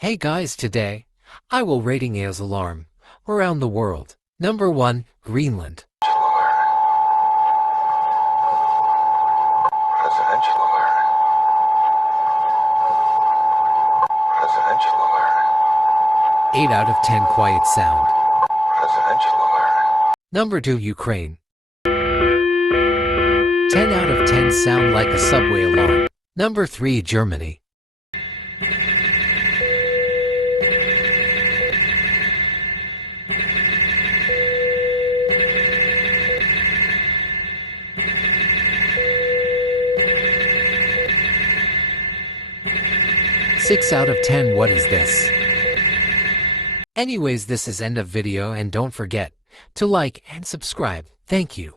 Hey guys, today I will rating AO's alarm around the world. Number 1, Greenland. Presidential alert. Presidential alert. 8 out of 10 quiet sound. Presidential alert. Number 2, Ukraine. 10 out of 10 sound like a subway alarm. Number 3, Germany. 6 out of 10. What is this? Anyways, this is end of video and don't forget to like and subscribe. Thank you.